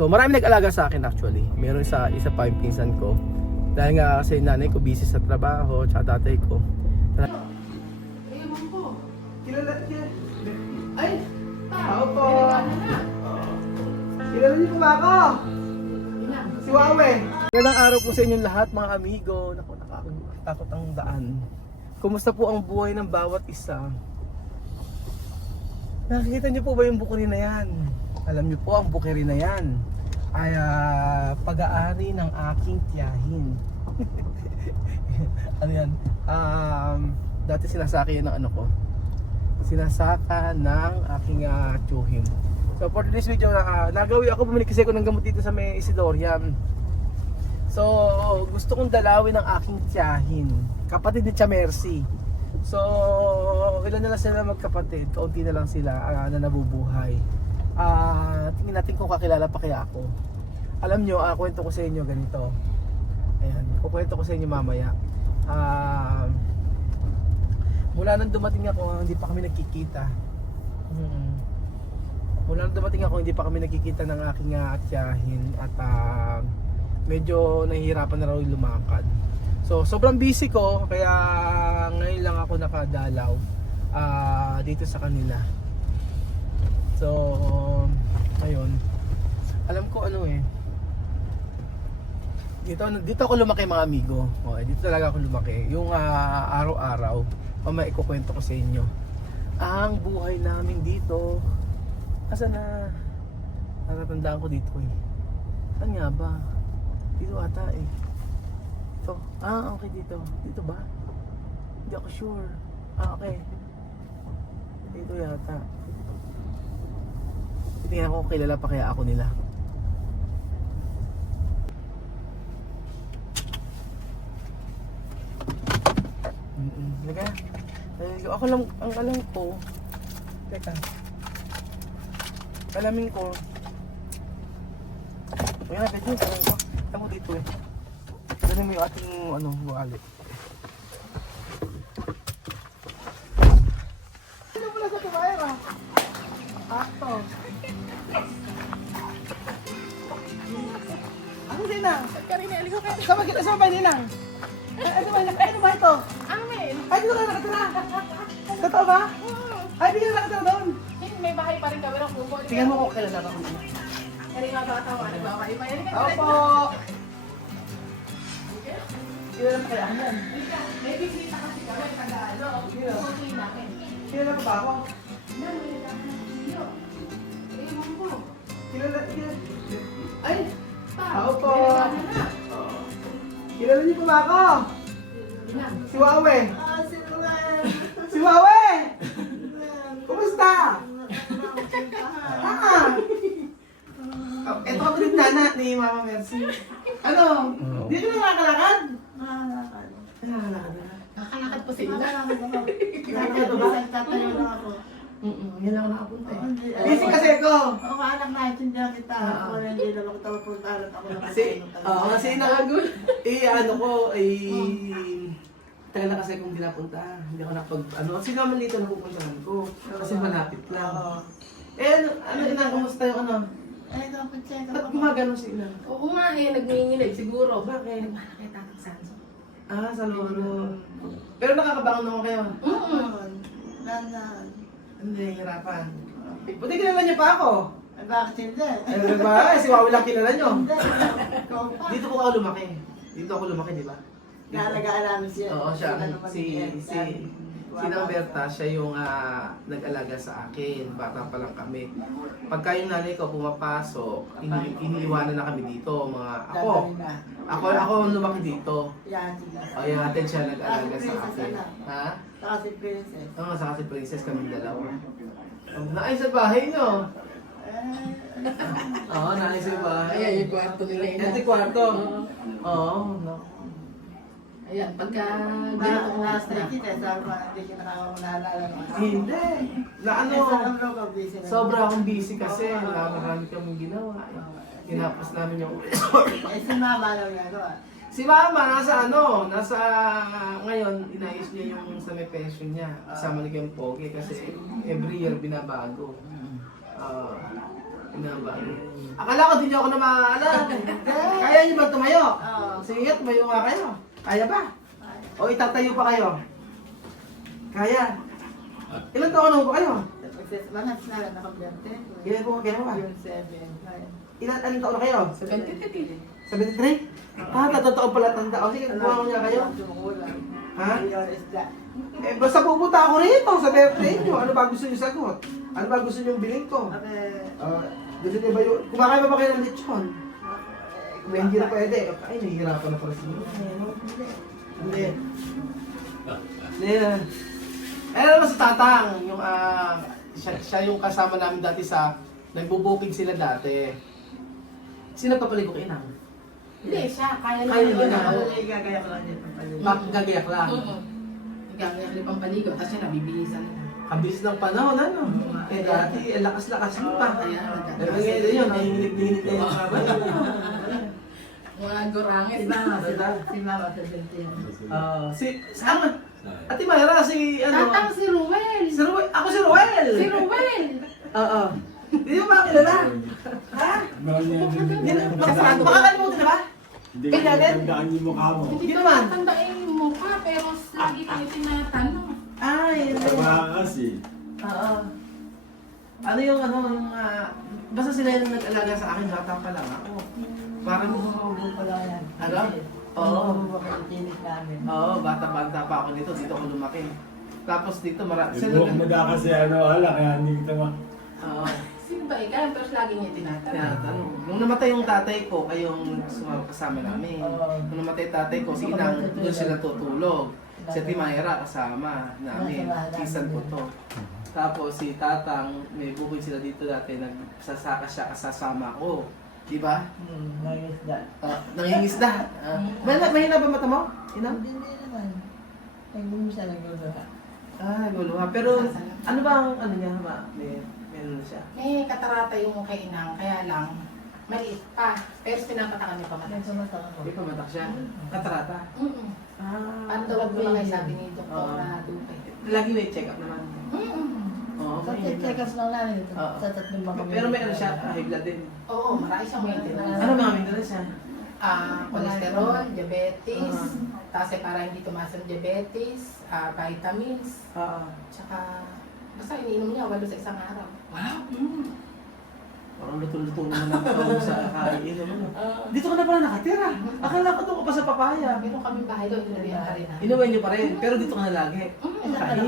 So marami nag-alaga sa akin actually. Meron isa pa yung pinsan ko. Dahil nga kasi nanay ko busy sa trabaho, tsaka tatay ko. Ewan ko. Kilala. Ay! Tao po! Kilala niyo po ba ako? Si Wawe. Magandang araw po sa inyong lahat mga amigo. Naku, nakakatakot ang daan. Kumusta po ang buhay ng bawat isa? Nakikita niyo po ba yung bukuri na yan? Alam niyo po, ang bukuri na yan ay pag-aari ng aking tiyahin. Ano yan? Dati sinasaka yan ng ano ko. Sinasaka ng aking tiyuhin. So for this video, nagawi ako, bumili kasi ako ng gamot dito sa may Isidorian. So gusto kong dalawin ng aking tiyahin. Kapatid ni Tia Mercy. So ilan na lang sila magkapatid, kaunti na lang sila na nabubuhay. Tingnan natin kung kakilala pa kaya ako. Alam nyo, kwento ko sa inyo ganito. Ayan, kukwento ko sa inyo mamaya. Mula nang dumating ako, hindi pa kami nagkikita. Mula nang dumating ako, hindi pa kami nagkikita ng aking tiyahin. At medyo nahihirapan na raw lumakad. So sobrang busy ko, kaya ngayon lang ako nakadalaw dito sa kanila. So ngayon, alam ko ano dito ako lumaki mga amigo. Dito talaga ako lumaki. Yung araw-araw, mamaya ikukwento ko sa inyo ang buhay namin dito. Asa na? Natatandaan ko dito Saan nga ba? Dito ata Ito. Okay dito. Dito ba? Hindi ako sure. Okay. Dito yata. Tingnan ko kilala pa kaya ako nila. Laga. Ako lang, ang alam ko. Teka. Alamin ko. Ayan na, pwede. Alam ko. Alam ko dito Ganun mo yung ating wallet. Ano pala sa tumayara? Akto. Ano Ninang? Karina, aligo ka. Sama ba Ninang? Ano ba ito? Amin. Ay, dito ka nakatira. Totoo ba? Ay, di ka nakatira doon. May bahay pa rin kami ng kubo. Tingnan mo kung kilala ka kung Karina, batawa. Nagbabahay pa. Opo! Kilala pa kaya yan? May bisita kasi kami. Taga-ano. Kukunin namin. Kilala pa ba ako? Ewan ko. Kilala. Ay! Tao po. Kilala niyo pa ba ako? Si Wawe! Si Wawe! Kumusta? Ito ka ulit nana ni Mama Mercy. Ano? Di ka na nakakalakad? Nakakalakad na. Kakalakad po sila. Nakakalakad ba? Tatayo lang ako. Yan lang ako napunta Busy kasi ako. Oo, anak naintindihan kita. Ako na hindi naman kita mapuntahan at ako naman. Kasi nakagul. Ano ko, tagal na kasi akong dinapunta. Hindi ako kasi naman dito napupuntahan ko. Kasi malapit lang. Kumusta yung Ay, dapat check Ba't ako. gumagano si ina? Oo nga nagninginig siguro. Bakit? Nagmana kay Tatang Sanso. Sa lolo. Pero nakakabangon naman kayo. Dahan-dahan. Hindi, hirapan. Buti kilala niyo pa ako. Ay, bakit hindi? Ano ba? Si Wawi lang kilala niyo. Hindi. Ikaw pa. Dito po ako lumaki. Dito ako lumaki, di ba? Naalagaan namin siya. Oo, siya. Sila naman Si Berta, siya yung nag-alaga sa akin. Bata pa lang kami. Pagka yung nanay ko pumapasok, iniiwanan na kami dito. Ako ang lumaki dito. Yan sila. Yung natin siya nag-alaga sa akin. Ha? Saka si Princess. Oo, saka si Princess kami dalawa. Naay sa bahay nyo. Oo, naay sa bahay. Ayan, yung kwarto nila yun. Ito yung kwarto. Oo, no. Ayan, pagka Parang ginagawa nasa kita, sabi ko, hindi kita nakakalala. Hindi. Na ano, busy na. sobra akong busy kasi. Marami kaming ginawa. Tinapos namin yung... Si Mama lang gano'n. Si Mama, nasa ngayon, inayos niya yung sa may pension niya. Kasama ni Kayong Pogi kasi every year binabago. Inaba. Akala ko di niyo ako na maaalam. Kaya niyo ba tumayo? Oo. Sige nga, tumayo nga kayo. Kaya ba? O itatayo pa kayo? Kaya. Ilan taon na ba kayo? Mga sinara na kablante. Ilan po kayo ba? Yung 7. Anong taon na kayo? 73. 73? Ah, taon pala tanda. O sige, buha ko niya kayo. Ha? Eh, basta pupunta ako rito sa birthday niyo. Ano ba gusto niyo sagot? Ano ba gusto niyo bilhin ko? Gusto niyo ba yung... Kumakain ba kayo ng lechon? May hindi na pwede. Ay, nahihirapan na pala siya. Hindi. Hindi. Ano naman sa Tatang? Yung, siya yung kasama namin dati sa... Nagbubuking sila dati. Sino papaligo kay Inang? Hindi, siya. Kaya Kaya naman niya yun. na. Igagaya ko lang dito. Gagayak lang. Igagaya ko pang paligo. Tapos siya nabibilisan na. Kabilis ng panahon, ano? Eh dati, lakas-lakas mo pa. Ayan. Pero ngayon yun, nahihilig-hilig na yung kamay. Mga gurangis. Si Mama sa 20. Saan? Ate Mayra, si ano? Tatang si Ruel. Si Ruel. Ako si Ruel! Si Ruel. Oo. Hindi mo makakilala? Ha? Hindi na, makakalimutan na ba? Hindi Eh, ko Janet? tandaan yung mukha mo. Hindi Hindi ko naman. natatandaan yung mukha, pero lagi kayo tinatanong. Ay, Tama kasi. Oo. Ano yung basta sila yung nag-alaga sa akin, bata pa lang ako. Parang, Doon pala yan. Ano? Oo. Tinik namin. oo, bata-bata pa ako dito ako lumaki. Tapos dito, Buhok mo na kasi hala, kaya hindi kita Oo. Sino ba ikaw? Pero lagi niya tinatanong. Tinatanong. Nung namatay yung tatay ko, kayong kasama namin. Oo. Nung namatay tatay ko, si Inang, doon sila tutulog. Si Ate Mayra, kasama namin. Kisan ko to. Tapos si Tatang, may bukid sila dito dati, nagsasaka siya kasama ko. Diba? Nangisda. Nangingisda. Mahina ba mata mo? Inang? Hindi naman. Nagbumo siya naguluha. Guluha. Pero ano ba ang ano niya? Meron na siya. Eh, katarata yung kay Inang, kaya lang, maliit pa. Pero pinapatakan niya pa mata. Nagsumatang ako. May pamatak siya. Katarata. Paano daw wag mo lang kayo sabi ni Dr. Dupay? Lagi may check up naman. Oo, Sa may check-ups lang namin ito. Oo. Sa tatlong baka. Pero may ano siya, high blood din. Oo, marami siyang maintenance. Ano mga maintenance siya? Cholesterol, diabetes, tapos para hindi tumaas ang diabetes, vitamins, Oo. tsaka basta iniinom niya 8 sa isang araw. Wow! Parang luto-luto naman ang tawag sa kainom mo. Dito ka na pala nakatira. Akala ko doon ka pa sa papaya. Meron kaming bahay doon, inuwihan ka rin na. Inuwi niyo pa rin, pero dito ka na lagi.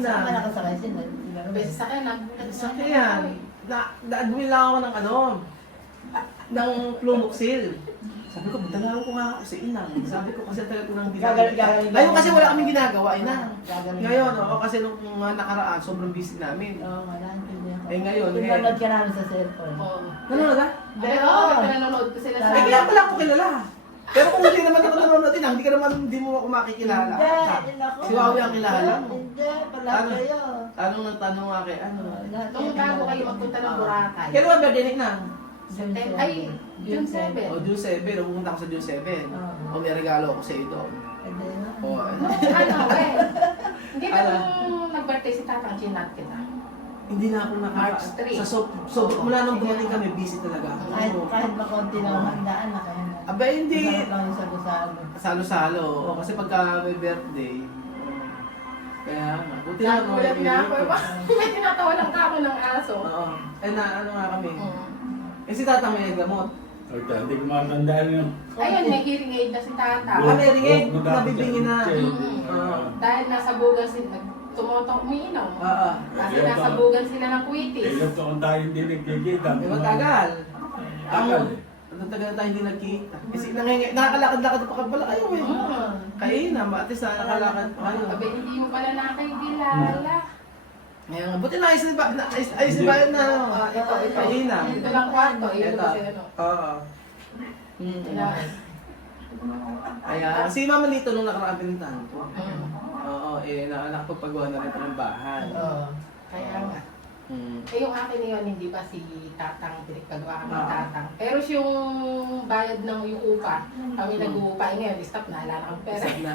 Saan ka nakasakay sila? Beses sa kanya, nagulat Sa kaya, na-admit lang ako ng ng Plumoxil. Sabi ko, dalawa ko nga ako sa Inang. Sabi ko kasi talaga ko nang Gagaling. Ngayon kasi wala kaming ginagawa, Inang. Gagaling. Ngayon, kasi nung mga nakaraan, sobrang busy namin. Oo, malangkin niya ako. Eh ngayon, Pinanood ka namin sa cellphone. Oo. nanonood ka? Pero, pinanonood ko sila sa... Eh kaya pala ako kilala. Pero kung hindi naman ako nanonood, Inang, hindi mo ako makikilala. Hindi, ako. Si Wawi ang kilala mo. Hindi, pala Ano? kayo. Tanong ng tanong nga kay Nung bago kayo magpunta ng Boracay. Kailan ba birthday na? September, ay, June 7. O June 7, pumunta ako sa June 7. O may regalo ako sa iyo doon. Hindi na. O ano? Hindi ba nung nag-birthday si Tatang, chinat kita? Hindi na ako March 3. So, mula nung dumating kami, busy talaga ako. Kahit ba konti lang ang handaan na kaya na. Aba, hindi. Masarap lang yung sago-sago. Salo-salo. O, kasi pagka may birthday, kaya, buti na ako. Nagulat na ako. May tinatawa lang ako ng aso. Oo. Eh na, ano nga kami. Eh si Tata may gamot. Hindi ko matandaan yun. Ayun, may hearing aid na si Tata. May ringin, nabibingin na. Dahil nasa bugan sila, tumotong umiinom. Oo. Kasi nasa bugan sila ng kuitis. Ilang taon tayo hindi nagkikita. Di ba tagal? Tagal. Ang tagal na tayo hindi nagkita. Kasi nakakalakad-lakad pa ka pala kayo eh. Kayo na, at least nakakalakad pa kayo. Sabi, hindi mo pala nakikilala. Ngayon, buti na ayos ba yun na ano? Ito. Kayo na. Ito lang kwarto. Ito Ito. kasi ano. Oo. Kaya, si Mama Lito nung nakaraang pinuntahan ko. Oo, nakapagpagawa na rin pa ng bahay. Kaya nga. Eh yung akin na yun, hindi ba si Tatang, pinagpagawa kami ng Tatang. Pero yung bayad ng yung upa, kami nag-uupa. Eh ngayon, stop na, wala na kang pera. Stop na.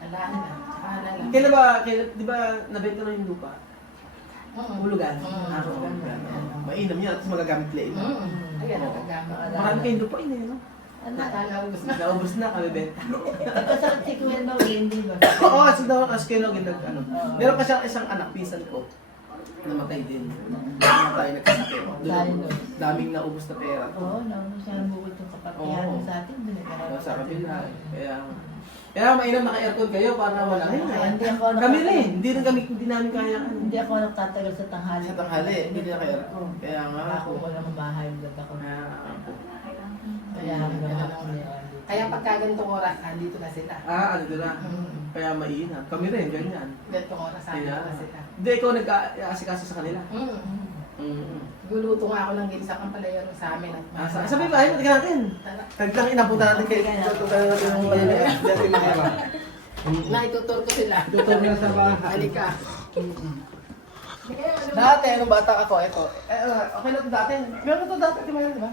Wala na. Tsaka na lang. Kailan ba, di ba nabenta na yung lupa? Hulugan. Mainam yan, tapos magagamit play. Ayan, nagagamit. Marami kayong lupa yun eh, no? Naubos na. Naubos na kami, benta. Kasakit si Kuya Nog, hindi ba? Oo, kasi daw as kayo ano. Meron pa siyang isang anak, pinsan ko. Namatay din. Namatay, nagkasakit. Doon, daming naubos na pera. Oo, naubos na ang bukod yung kapapihan Oo. sa atin. Sa kabila. Kaya mainam naka-aircon kayo para wala Ay, hindi ako Kami rin, hindi namin kaya ano. Hindi ako nagtatagal sa tanghali. Sa tanghali, hindi na naka-aircon. Kaya nga Ako lang bahay, vlog ako. Kaya Kaya pagka ganitong oras, andito na sila. ano na. Kaya mainam. Kami rin, ganyan. Ganitong oras, andito na sila. Hindi, ikaw nag-aasikaso sa kanila. Guluto nga ako ng ginsa kang palayaro sa amin. Sabi ba, ayun, tingnan natin. Taglang inapunta natin kayo. Tutunan natin yung malalaya. Dati mga iba. Na itutur ko sila. Tutunan na sa bahay. Halika. Dati, nung bata ako, ito. Okay na ito dati. Meron ito dati, di ba yun, di ba?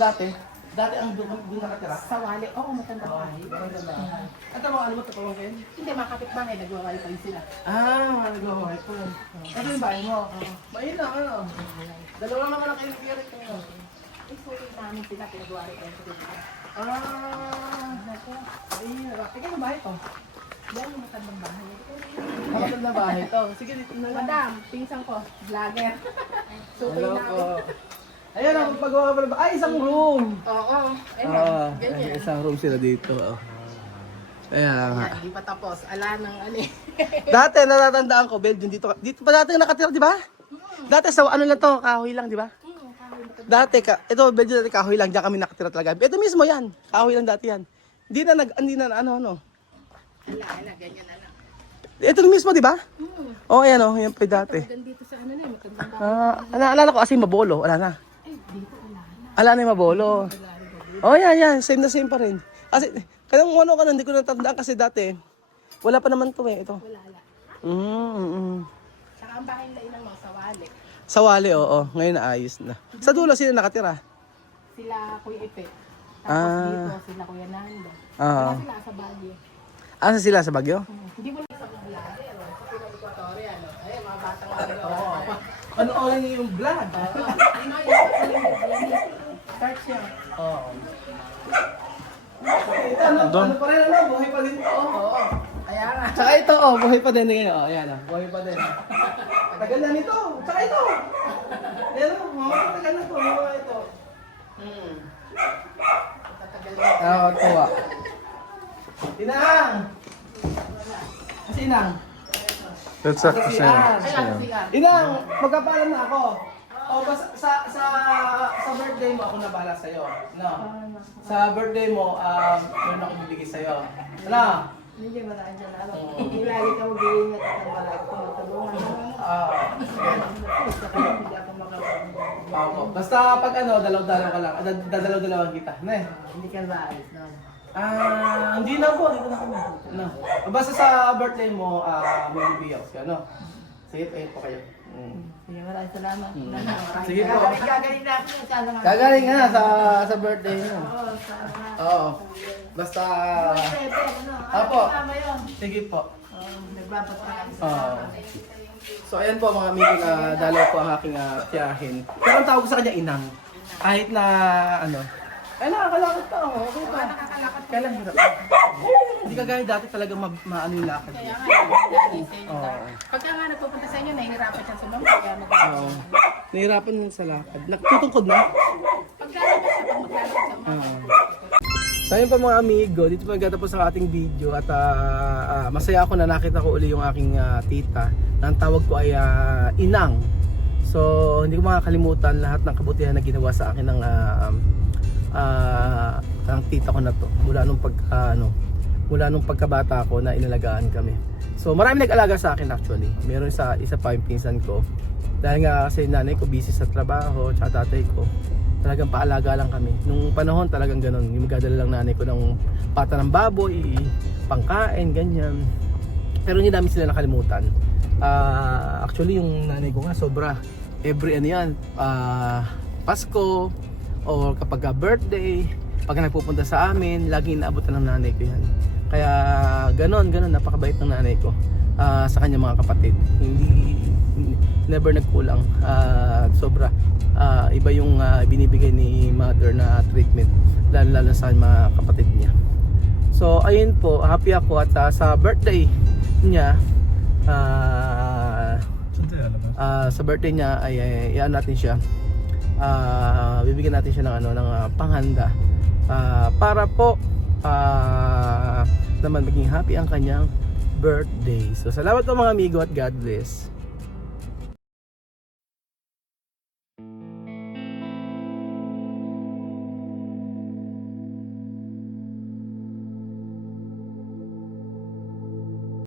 Dati. Dati ang doon nakatira. Sa wali, oo, matanda bahay. Ito mga ano mo, tapawang kayo? Hindi, mga kapitbahay, nagwawalipay sila. Nagawa ito. Ito yung bahay mo. Bahay na, ano? Dalawa naman ang kayo nag-iarit ko. Isulit namin sila, pinagwari kayo sa dito. Ayun. Tingnan yung bahay to. Yan yung matandang bahay. Kapatid na bahay to. Sige, dito na lang. Madam, pinsang ko, vlogger. Sukoy Hello na po. ako. Ayun, ang paggawa ka ba? Ay, isang room! Oo, ayun, ganyan. Isang room sila dito. Kaya nga. Yan, di pa tapos. Ala ng ano eh. Dati, natatandaan ko, Belgium, dito pa dati nakatira, di ba? Dati sa ano lang to, kahoy lang, di ba? Dati, ito, Belgium dati kahoy lang, diyan kami nakatira talaga. Ito mismo yan, kahoy lang dati yan. Hindi na, ano. Ala, ganyan na lang. Ito mismo, di ba? Ayan yan pa dati. Dito sa ano na eh, matandang bahay. Naalala ko kasi mabolo, wala na. Ay, dito ala. Ala na yung mabolo. Yan, same na same pa rin. Kasi, kanang ano ka na, hindi ko natandaan kasi dati, wala pa naman to eh, ito. Wala, ala. Saka ang bahay nila inang mga sawali. Sa Wali, oo. Ngayon naayos na. Sa dulo, sila nakatira? Sila Kuya Ipe. Tapos dito, sila Kuya Nando. Wala sila sa Baguio. Asa sila sa Bagyo? Hindi mo na sa vlogger. Sa Pinag-Equatoria, no? Ay, mga batang mga Ano oras yung vlog? Ano yun? Start siya. Oo. Ano pa rin, buhay pa din ito. Oo. Kaya nga. Tsaka ito, buhay pa din. Ayan, buhay pa din. Tagal na nito. Tsaka ito. Ayan, tagal na ito. Mga ito. Tatagal na. Tuwa. Inang! Kasi Inang? Sakto Si siya. Inang, magkapalan na ako. Sa birthday mo, ako nabala sa'yo. No? Sa birthday mo, meron ako bibigay sa'yo. Ano? Hindi ba na dyan alam? Hindi lagi ka mag-iingat at ang malaki ko matulungan. Hindi ako makapagod. Basta pag dalaw-dalaw ka lang. Dadalaw-dalawan kita. Ne? Hindi ka ba ayos noon? Hindi na po. Dito na kami. No. Basta sa birthday mo, may bibigay ako sa'yo. No? Sige, ayun po kayo. Sige, maraming salamat. Sige po. Gagaling na ako. Sana nga. Gagaling ka na sa birthday mo. Oo, sana. Oo. Basta... Apo. Sige po. Nagbabata. So ayan po mga amigo na dalaw po ang aking tiyahin. Pero ang tawag ko sa kanya inang. Kahit na ay nakakalakad pa ako. Okay pa. Kaya lang hirap. Hindi ka gaya dati talaga maano yung lakad. Kaya nga, Oo. pagka nga nagpupunta sa inyo, nahihirapan siya sumunod. Kaya Oo. Nahirapan yun sa lakad. Nagtutungkod na. pagka siya, pag maglalakad siya, Oo. So ayun pa mga amigo, dito pa nagtatapos ang ating video at masaya ako na nakita ko uli yung aking tita na ang tawag ko ay Inang. So hindi ko makakalimutan lahat ng kabutihan na ginawa sa akin ng ang tita ko na to mula nung pagkabata ko na inalagaan kami. So marami nag-alaga sa akin actually. Meron isa pa yung pinsan ko. Dahil nga kasi nanay ko busy sa trabaho tsaka tatay ko. Talagang paalaga lang kami. Nung panahon talagang ganun. Yung magdadala lang nanay ko ng pata ng baboy, pangkain, ganyan. Pero hindi namin sila nakalimutan. Actually yung nanay ko nga sobra. Every Pasko o kapag birthday, pag nagpupunta sa amin, lagi inaabotan ng nanay ko yan. Kaya ganun, napakabait ng nanay ko sa kanyang mga kapatid. Hindi never nagkulang. Sobra. Iba yung binibigay ni mother na treatment, lalo sa mga kapatid niya. So ayun po, happy ako at sa birthday niya, sa birthday niya ay iyan natin siya, bibigyan natin siya ng ng panghanda para po naman maging happy ang kanyang birthday. So salamat po mga amigo at God bless.